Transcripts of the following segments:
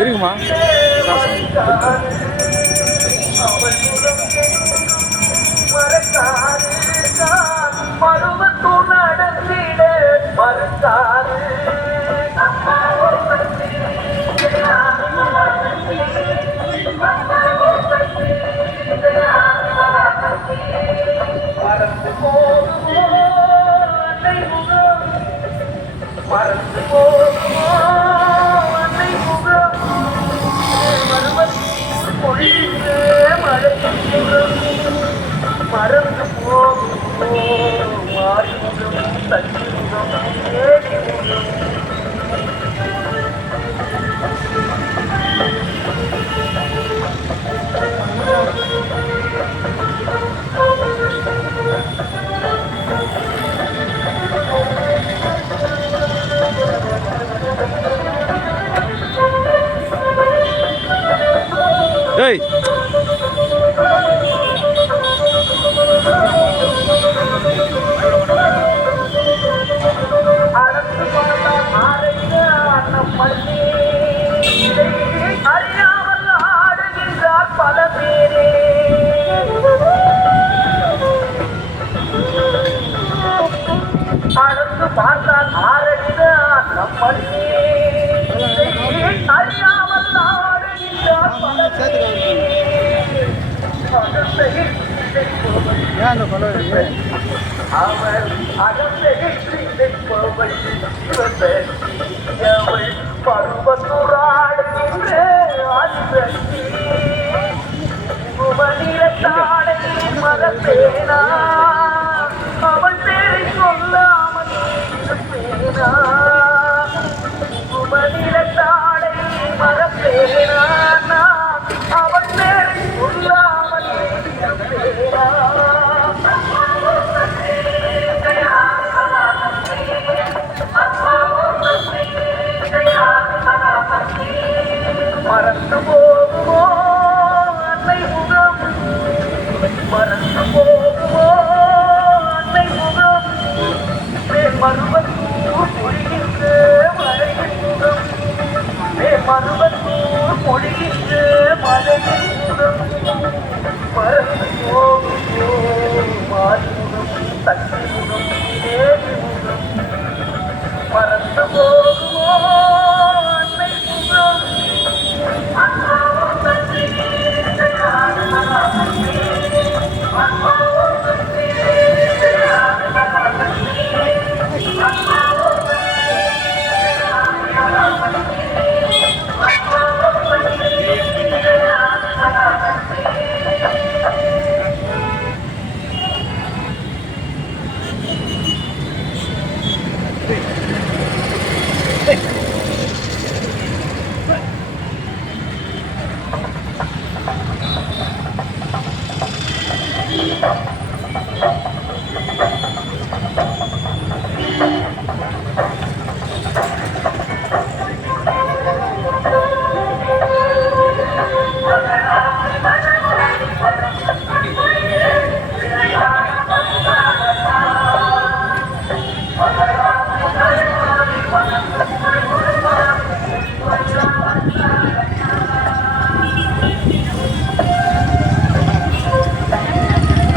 இருக்குமா மருவத்து நடந்திட மறுத்தாரு மறந்து போகுமோ அன்னை முகம் மறந்து போகுமோ அன்னை முகம் மறுபடியும் பொழிந்து மழையின் முகம் மறந்து போகுமோ மாறிமுகம் தன்முகம் ஏடி முகம் ஏய் அடத்து பார்த்தால் ஆரைய அன்னம் மல்லி அறியாமல் ஆடுகின்றார் பல பேரே அடத்து பார்த்தால் ஆரைய அன்னம் மல்லி அறியாமல் ஆடுகின்றார் பல பேரே அவர் அகப்பெருப்பவள் பருவத்துறாடுகின்ற ஆதிபக்தி உமனிரத்தாடை மறப்பேனா அவள் பேரை சொல்லாமல் இருப்பேனா உமனிரத்தாடை மறப்பேனா நான் அவள் பேரை சொல்லாமல் இருப்பேனா மறந்து போகுமோ அன்னை முகம் மறந்து போகுமோ அன்னை முகம் மருவத்தூர் மொழிகின்ற மழையின் முகம் மருவத்தூர் மொழிகின்ற மழையின் முகம் மறந்து போகுமோ மாறிமுகம் தட்டி முகம் ஏறி முகம் மறந்து போகுமோ அன்னை முகம்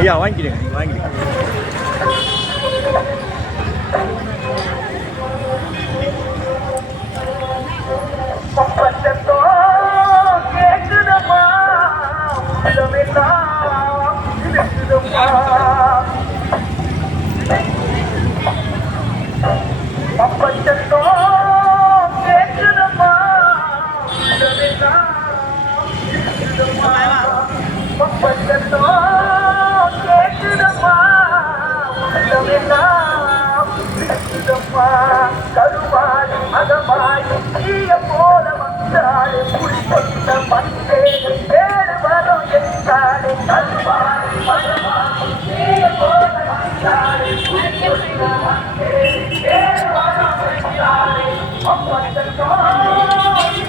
ஐயா வாங்கிக்கிறேங்க நீங்கள் வாங்கிக்கிறீங்க கேட்குதம் அப்பச்சத்தோ கேட்குதம்மா அப்பச்சத்தோ கேட்குதம்மா கருவாடி மகமாடி தீய போல வந்தாடு குடிப்பட்ட மந்தேடு பேரு வரும் என்றாடு கருவாடி மகமாடி தீய போல வந்தாடு குடிப்பட்ட மந்தேடு பேரு வரும் என்றாடு அப்பச்சத்தோ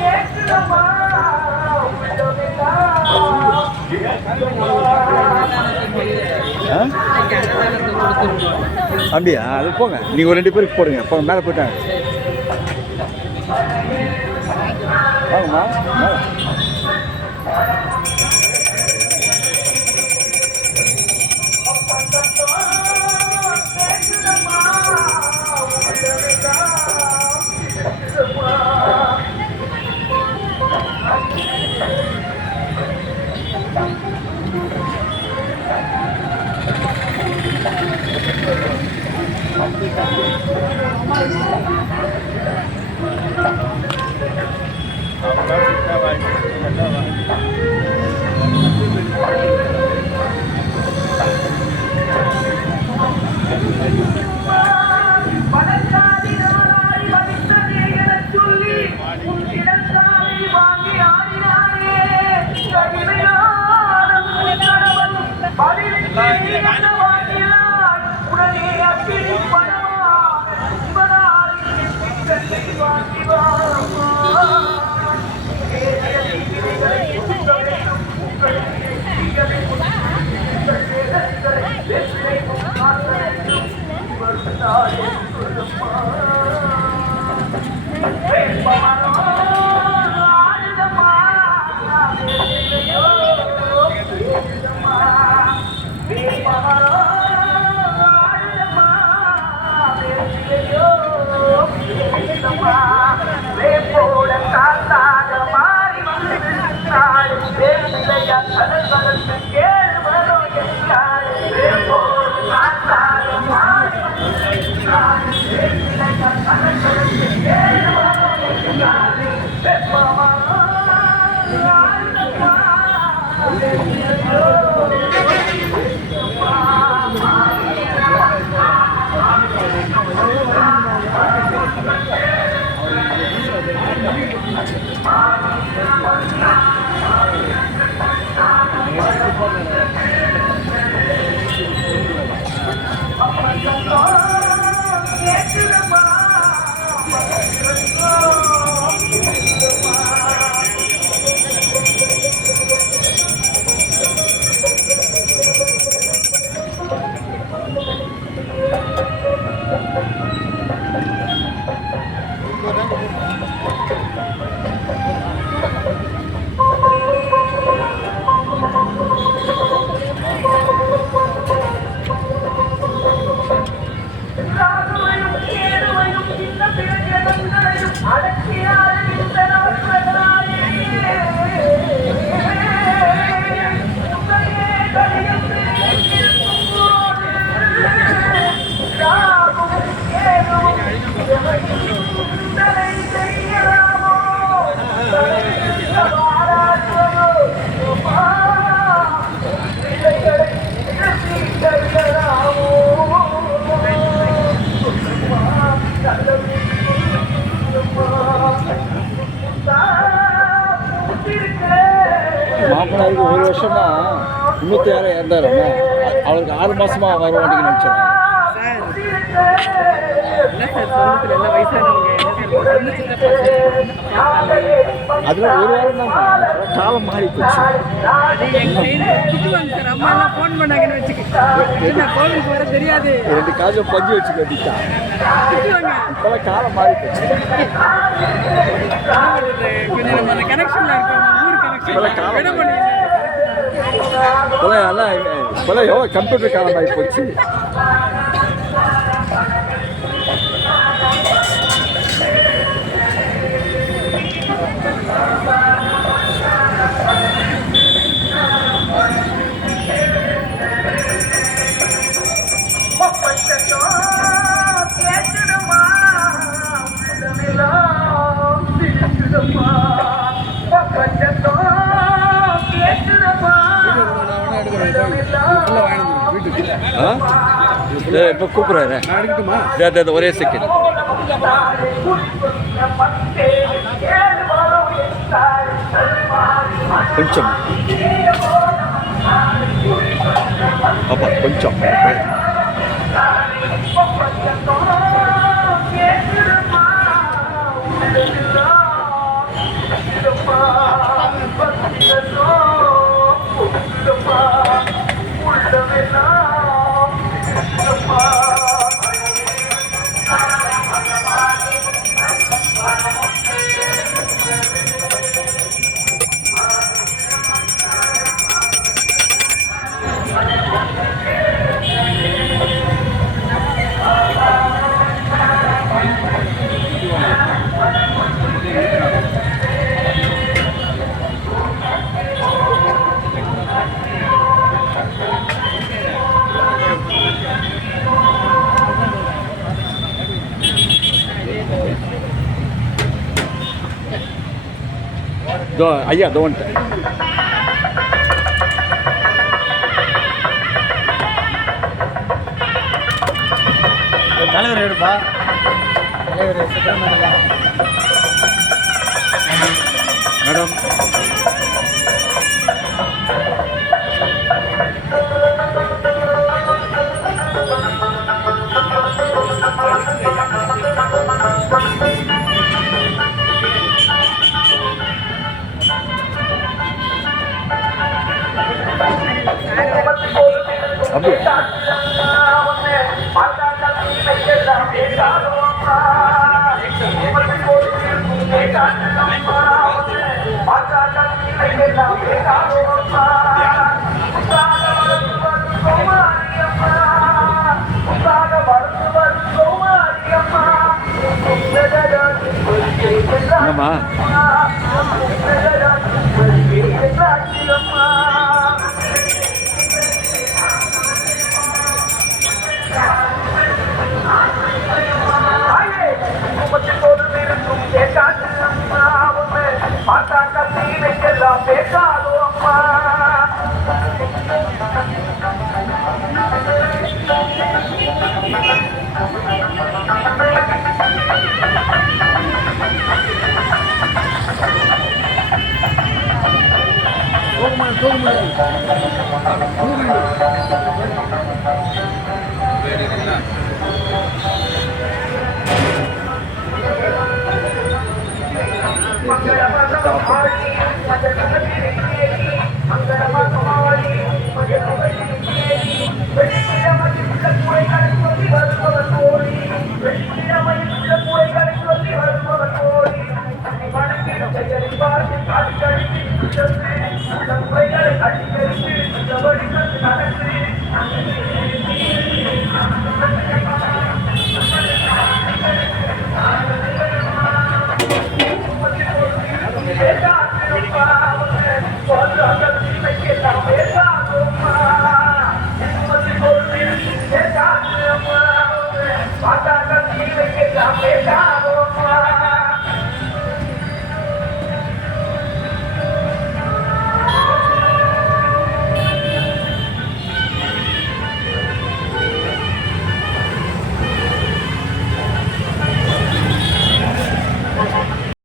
கேட்குதம்மா அப்படியா? அது போங்க, நீங்கள் ஒரு 2 பேருக்கு போடுங்க. இப்போ மேலே போயிட்டாங்க. வாங்கம்மா மேலே. மாப்பிள்ளைக்கு 1 வருஷமா 96 இறந்தாருன்னா அவருக்கு 6 மாசமா வர மாட்டேங்குன்னு நினைச்சாங்க. அதுல 1 வாரம் தான் காலம் மாறி போச்சு. தெரியாது 2 காலம் பஞ்சு வச்சு கட்டிட்டா. இப்பெல்லாம் காலம் மாறி போச்சு. இப்பெல்லாம் எவ்வளோ கம்ப்யூட்டர் காலம் ஆகி போச்சு. இப்போ கூப்பிட்றாரு ஒரே செகண்ட் கொஞ்சம் அப்பா கொஞ்சம் ஐயா தோன்ட்டு தலைவர் எடுப்பா தலைவர் மேடம் அப்படியா என்னம்மா பேசாதோ அம்மா Mata